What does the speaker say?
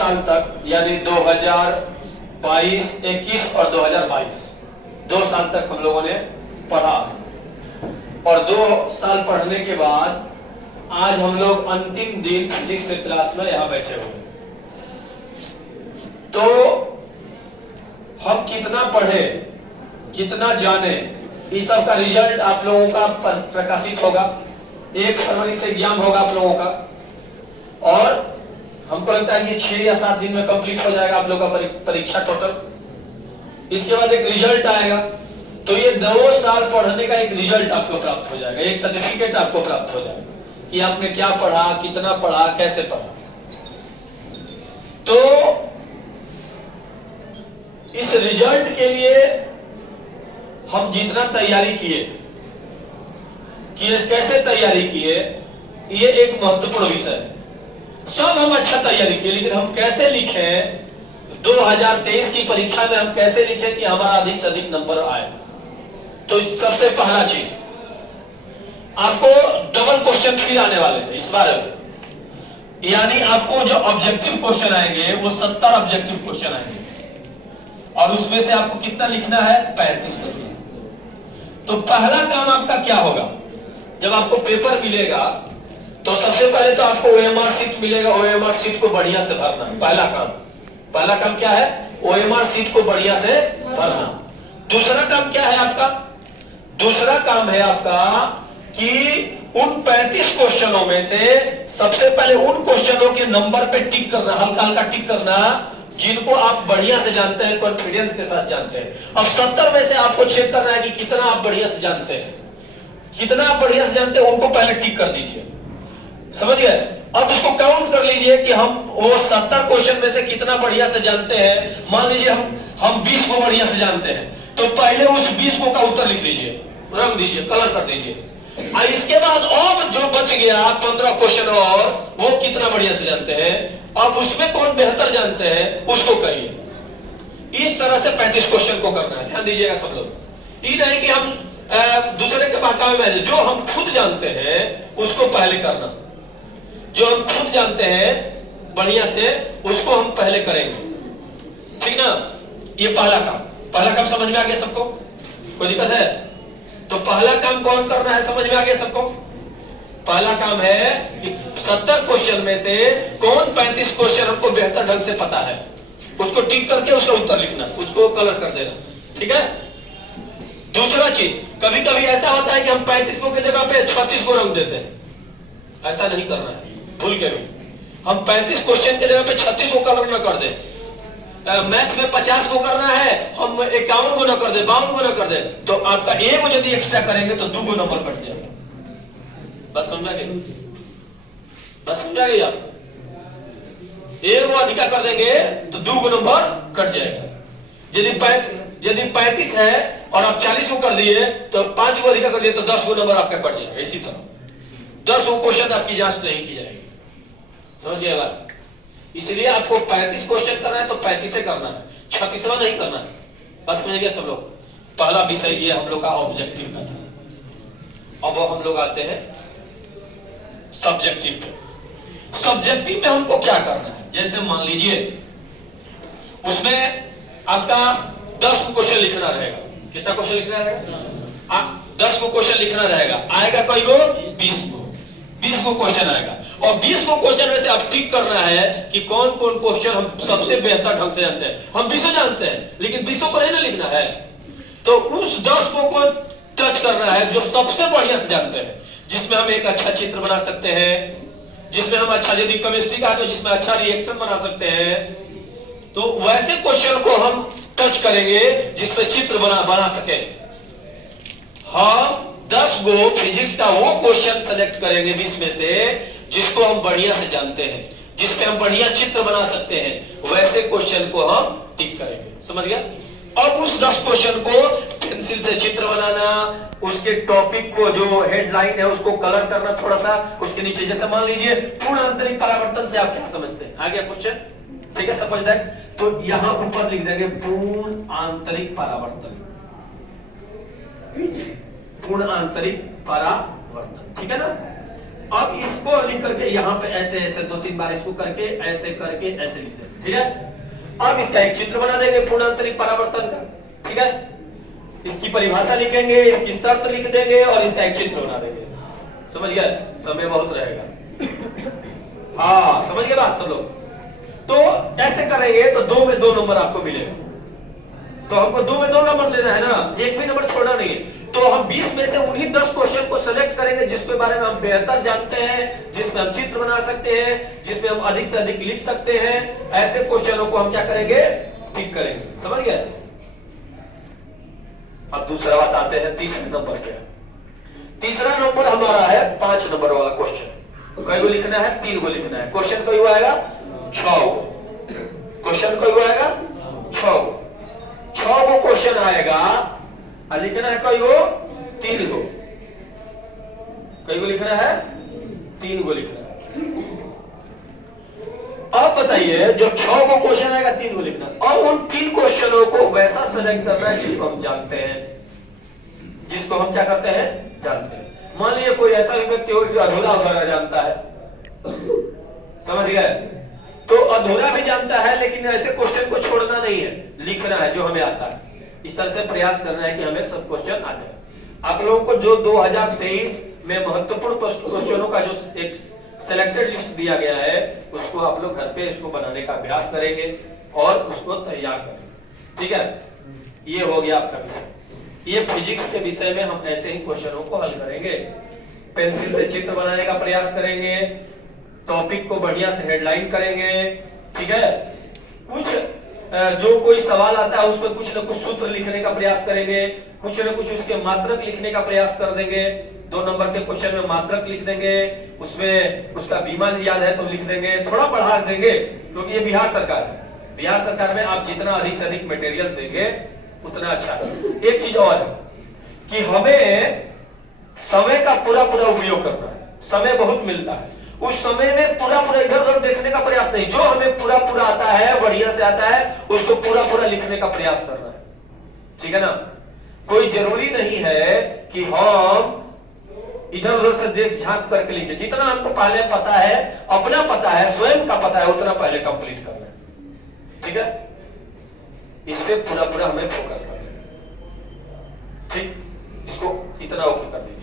साल तक, यानी 2022, 21 और 2022, 2 साल तक हम लोगों ने पढ़ा। और 2 साल पढ़ने के बाद आज हम लोग अंतिम दिन फिजिक्स के क्लास में यहां बैठे हुए। तो हम कितना पढ़े, कितना जाने, इस सब का रिजल्ट आप लोगों का प्रकाशित होगा। 1 फरवरी से एग्जाम होगा आप लोगों का, और हमको लगता है कि 6 या 7 दिन में कंप्लीट हो जाएगा आप लोगों का परीक्षा टोटल। इसके बाद एक रिजल्ट आएगा। तो ये 2 साल पढ़ने का एक रिजल्ट आपको प्राप्त हो जाएगा, एक सर्टिफिकेट आपको प्राप्त हो जाएगा कि आपने क्या पढ़ा, कितना पढ़ा, कैसे पढ़ा। तो इस रिजल्ट के लिए हम जितना तैयारी किए, कैसे तैयारी किए, ये एक महत्वपूर्ण विषय है। सब हम अच्छा तैयारी किए, लेकिन हम कैसे लिखे 2023 की परीक्षा में, हम कैसे लिखे कि हमारा अधिक से अधिक नंबर आए। तो सबसे पहला चीज, आपको डबल क्वेश्चन फिर आने वाले हैं इस बार, यानी आपको जो ऑब्जेक्टिव क्वेश्चन आएंगे वो 70 ऑब्जेक्टिव क्वेश्चन आएंगे, और उसमें से आपको कितना लिखना है, 35। तो पहला काम आपका क्या होगा, जब आपको पेपर मिलेगा तो सबसे पहले तो आपको ओएमआर शीट मिलेगा। ओएमआर शीट को बढ़िया से भरना, पहला काम क्या है, ओएमआर शीट को बढ़िया से भरना। दूसरा काम क्या है आपका, दूसरा काम है आपका कि उन 35 क्वेश्चनों में से सबसे पहले उन क्वेश्चनों के नंबर पे टिक करना, हल्का हल्का टिक करना, जिनको आप बढ़िया से जानते हैं, कॉन्फिडेंस के साथ जानते हैं। अब 70 में से आपको चेक करना है कि कितना आप बढ़िया से जानते हैं, कितना आप बढ़िया से जानते हैं, उनको पहले टिक कर दीजिए। समझ गए? अब इसको काउंट कर लीजिए कि हम वो 70 क्वेश्चन में से कितना बढ़िया से जानते हैं। मान लीजिए हम 20 को बढ़िया से जानते हैं, तो पहले उस 20 को का उत्तर लिख लीजिए, रंग दीजिए, कलर कर दीजिए। और इसके बाद अब जो बच गया 15 क्वेश्चन, और वो कितना बढ़िया से जानते हैं, अब उसमें कौन बेहतर जानते हैं उसको करिए। इस तरह से 35 क्वेश्चन को करना है, ध्यान दीजिएगा सब लोग। ये नहीं कि हम दूसरे के बहकावे में, जो हम खुद जानते हैं उसको पहले करना, जो हम खुद जानते हैं बढ़िया से उसको हम पहले करेंगे, ठीक ना। ये पहला काम समझ में आ गया सबको, कोई दिक्कत है? तो पहला काम कौन करना है, समझ में आ गया सबको? पहला काम है कि 70 क्वेश्चन में से कौन 35 क्वेश्चन हमको बेहतर ढंग से पता है, उसको टिक करके उसका उत्तर लिखना, उसको कलर कर देना, ठीक है। दूसरा चीज, कभी कभी ऐसा होता है कि हम 35 को की जगह पे 36 को रंग देते हैं, ऐसा नहीं करना है, भूल के भी। हम 35 क्वेश्चन की जगह पे 36 को कलर न कर दे। मैथ में 50 को करना है, हम 51 को न कर दे, 52 को न कर दे, तो आपका एक यदि एक्स्ट्रा करेंगे तो 2 नंबर कट जाएगा। बात समझा गई? बात समझा गई आप? एक को अधिका कर देंगे तो 2 नंबर कट जाएगा। यदि 35 है और आप 40 को कर दिए तो 5 को अधिका कर दिए तो 10 नंबर आपका कट जाएगा। इसी तरह 10 क्वेश्चन आपकी जांच नहीं की जाएगी, समझ गए बात? इसलिए आपको 35 क्वेश्चन करना है तो 35 से करना है, 36वां नहीं करना है। बस समझ गए सब लोग? पहला विषय ये हम लोग का ऑब्जेक्टिव का था। अब हम लोग आते हैं सब्जेक्टिव पे। सब्जेक्टिव में हमको क्या करना है, जैसे मान लीजिए उसमें आपका 10 क्वेश्चन लिखना रहेगा। कितना क्वेश्चन लिखना रहेगा? 10 क्वेश्चन लिखना रहेगा। आएगा कई गो? 20 को क्वेश्चन आएगा, और 20 को क्वेश्चन में से आप टिक करना है कि कौन कौन क्वेश्चन हम सबसे बेहतर ढंग से जानते हैं। हम 20 जानते हैं, लेकिन 20 को नहीं ना लिखना है, तो उस 10 को टच करना है जो सबसे बढ़िया से जानते हैं, जिसमें हम एक अच्छा चित्र बना सकते हैं, जिसमें हम अच्छा, यदि केमिस्ट्री का है तो जिसमें अच्छा रिएक्शन बना सकते हैं। तो वैसे क्वेश्चन को हम टच करेंगे जिसमें चित्र बना सके। हम 10 गो फिजिक्स का वो क्वेश्चन सेलेक्ट करेंगे 20 में से जिसको हम बढ़िया से जानते हैं, जिसपे हम बढ़िया चित्र बना सकते हैं, वैसे क्वेश्चन को हम टिक करेंगे। समझ गया? अब उस 10 क्वेश्चन को पेंसिल से चित्र बनाना, उसके टॉपिक को जो हेडलाइन है उसको कलर करना थोड़ा सा, उसके नीचे जैसे मान लीजिए पूर्ण आंतरिक परावर्तन से आप क्या समझते हैं, आ गया क्वेश्चन? ठीक है, समझ जाए तो यहां ऊपर लिख देंगे पूर्ण आंतरिक परावर्तन, पूर्ण आंतरिक परावर्तन, ठीक है ना। अब इसको लिख करके यहाँ पे ऐसे ऐसे 2-3 बार इसको करके ऐसे लिख देंगे, ठीक है। अब इसका एक चित्र बना देंगे पूर्णांतरिक परावर्तन का, ठीक है। इसकी परिभाषा लिखेंगे, इसकी शर्त लिख देंगे और इसका एक चित्र बना देंगे। समझ गए? समय बहुत रहेगा। हाँ समझ गए बात सब लोग? तो ऐसे करेंगे तो 2 में 2 नंबर आपको मिलेगा। तो हमको 2 में 2 नंबर लेना है ना, एक भी नंबर छोड़ना नहीं है। तो हम 20 में से उन्हीं 10 क्वेश्चन को सेलेक्ट करेंगे जिसके बारे में हम बेहतर जानते हैं, जिसमें हम चित्र बना सकते हैं, जिसमें हम अधिक से अधिक लिख सकते हैं। ऐसे क्वेश्चनों को हम क्या करेंगे? टिक करेंगे। समझ गए? अब दूसरा बात आते हैं तीसरे नंबर पे। तीसरा नंबर हमारा है 5 नंबर वाला क्वेश्चन। कई को लिखना है? 3 को लिखना है। क्वेश्चन कई आएगा? 6। क्वेश्चन कई आएगा? 6 को क्वेश्चन आएगा और लिखना है कई को? 3 को। कई को लिखना है? 3 को लिखना है। अब बताइए जब 6 को क्वेश्चन आएगा 3 को लिखना, और उन 3 क्वेश्चनों को वैसा सेलेक्ट करना है जिसको हम जानते हैं, जिसको हम क्या करते हैं? जानते हैं। मान लीजिए कोई ऐसा भी व्यक्ति हो कि अधूरा जानता है, समझ गए? तो अधूरा भी जानता है लेकिन ऐसे क्वेश्चन को छोड़ना नहीं है, लिखना है जो हमें आता है। इस तरह से प्रयास करना है कि हमें सब क्वेश्चन आ जाए। आप लोगों को जो 2023 में महत्वपूर्ण क्वेश्चनों का जो एक सिलेक्टेड लिस्ट दिया गया है उसको आप लोग घर पे इसको बनाने का अभ्यास करेंगे और उसको तैयार करेंगे, ठीक है। ये हो गया आपका विषय। ये फिजिक्स के विषय में हम ऐसे ही क्वेश्चनों को हल करेंगे। पेंसिल से चित्र बनाने का प्रयास करेंगे, टॉपिक को बढ़िया से हेडलाइन करेंगे, ठीक है। कुछ जो कोई सवाल आता है उसमें कुछ न कुछ सूत्र लिखने का प्रयास करेंगे, कुछ न कुछ उसके मात्रक लिखने का प्रयास कर देंगे। 2 नंबर के क्वेश्चन में मात्रक लिख देंगे, उसमें उसका बीमा याद है तो लिख देंगे, थोड़ा बढ़ा देंगे क्योंकि ये बिहार सरकार है। बिहार सरकार में आप जितना अधिक से अधिक मटेरियल देंगे उतना अच्छा है। एक चीज और है कि हमें समय का पूरा उपयोग करना है। समय बहुत मिलता है, उस समय में पूरा इधर उधर देखने का प्रयास नहीं। जो हमें पूरा आता है, बढ़िया से आता है, उसको पूरा लिखने का प्रयास करना है, ठीक है ना। कोई जरूरी नहीं है कि हम इधर उधर से देख झांक करके लिखे। जितना हमको पहले पता है, अपना पता है, स्वयं का पता है, उतना पहले कंप्लीट करना है, ठीक है। इस पे पूरा हमें फोकस करना है, ठीक। इसको इतना ओके कर दीजिए।